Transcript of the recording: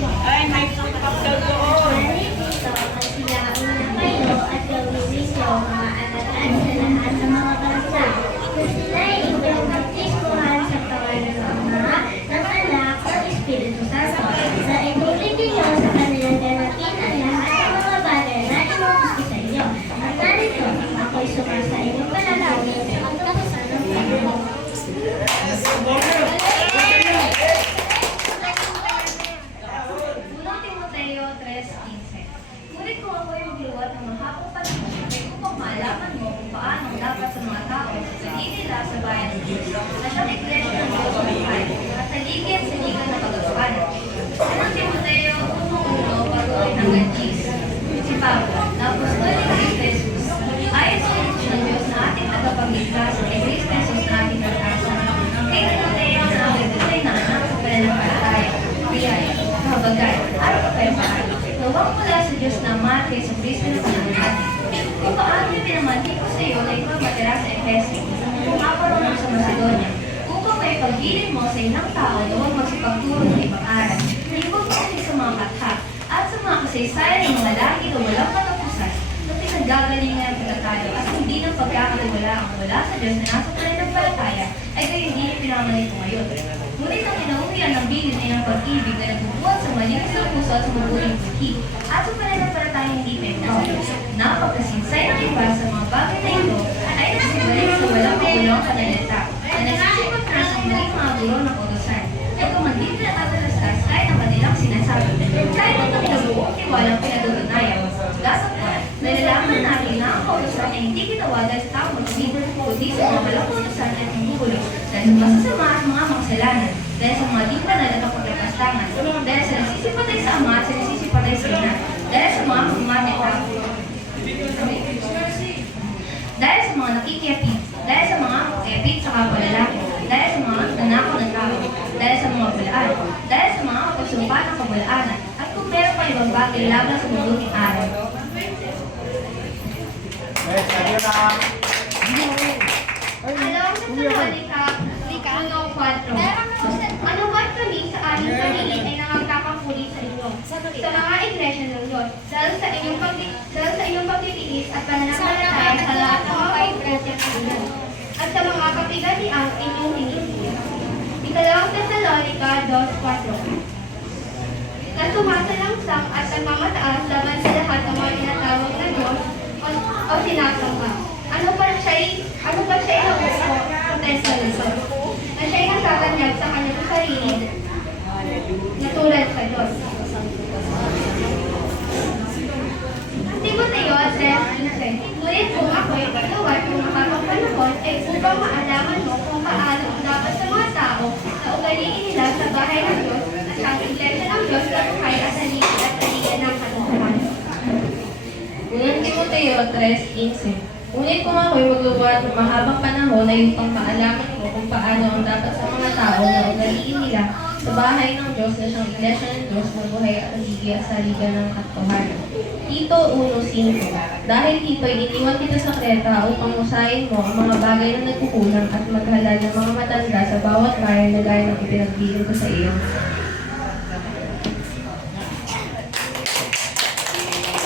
Ay, may pag daw doon. Dito, magsiyaon na kayo at gawin ninyo mga alagad sa lahat ng mga bansa. Kung sila'y inyong pagtispuhan sa pangalan ng Ama, ng Anak, ng Espiritu Santo, na ituloy ninyo sa kanilang ganapin ang lahat ng mga bagay na inuutos sa inyo. At narito, ako'y sumasa inyong panalangin at kakusan ng Panginoon. Unang Timoteo 3:15. Ngunit kung ako'y magluwat ng mahabang panahon, ay upang malaman mo kung paano dapat sa mga tao sa nila sa bayan ng Diyos, na siyang iglesia ng Diyos ng buhay, at saligid sa ligan ng pagkakawanan. Unang Timoteo 1:1 patuloy hanggang 10. Si Pablo, na apostol ni Cristo Jesus, ayon sa instruksyon ng Diyos na ating tagapagligtas kay Cristo Jesus na ating pag-asa. Kay Timoteo na ang tunay na anak sa pananampalataya, biyaya, kahabagan, at kapayapaan. Nawang mula sa Diyos na Ama at kay Kristo na pinangatin. Kung paano niya pinamanhin ko sa iyo na ikaw matira sa Efeso, kung maparunong sa Macedonia, upang may paghiling mo sa inang tao na huwag magsipagturo ng ibang aral, na ibang makinig sa mga katha, at sa mga kasaysayan ng mga lagi na walang katapusan, na pinaggagalingan ng pagkatalo at hindi ng pagkakatiwala ang wala sa Diyos na nasa pananampalataya, ay kayo hindi niya pinangalit mo ngayon. Ngunit ang kinauwian ng bilin ay ang pag-ibig na nagbubuhat sa malinis na puso at sa mabuting buhi, at sa pananampalataya hindi pinagdalo. Napagkasinsay ng iba sa mga bagay na ito ay nagsibalik sa walang magulong pananalita, na nagsisipag na sa maling mga guro ng utusan, ay kumandit na natatalastas kahit ang kanilang sinasabi, kahit ang kanilang buong tiwalang pinatutunayan. Dasapwan, nalalaman natin na ang kautusan ay hindi ginawagan sa taong magsibig, kundi sa mga walang utusan at humuhulog, dahil sa masasama at mga makasalanan, dahil sa mga di banal at kapagkapastangan, dahil sa nagsisipatay sa Ama at sa nagsisipatay sa Ina, dahil sa mga kumamatay tao, dahil sa mga nakikiyapit, dahil sa mga kiyapit sa kapwa lalaki, dahil sa mga nanakaw ng tao, dahil sa mga bulaan, dahil sa mga kapagsumpa ng kabulaanan, at kung meron pa ibang bagay laban sa mabuting araw. Alam sa Thessalonica, 1:4. Ano ba't kami sa aming sarili ay nangagkakapuli sa inyo, sa mga iglesia ng Diyos, dahil sa inyong pagtitiis at pananampalataya sa lahat ng mga kaibigan ng Diyos, at sa mga kapigatiang inyong hinihintay. Ikalawang Thessalonica 2:4. Na sumasalangsang at nagmamataas laban sa lahat ng mga tinatawag na Diyos o sinasamba. Ano pa siya'y nabuo sa Thessalonica? Na siya'y nasakanyag sa kanyang sarili na tulad sa Diyos. Timoteo 3:15. Ngunit kung ako'y pagluwat ng mahabang panahon ay upang maalaman mo kung paano dapat sa mga tao na ugaliin nila sa bahay ng Diyos at sa iglesia ng Diyos na buhay at taligan ng katotohanan. Unang Timoteo 3:15. Ngunit kung ako'y magluwat ng mahabang panahon ay upang maalaman mo kung paano ang dapat sa mga tao na ugaliin nila sa bahay ng Diyos na siyang iglesia ng Diyos na buhay at nagiging sa liga ng katotohanan. Tito 1:5. Dahil Tito'y iniwan kita sa Kreta upang musayin mo ang mga bagay na nagkukulang at maghalal ng mga matanda sa bawat bayan na gaya ng ipinagbilin ko sa iyo.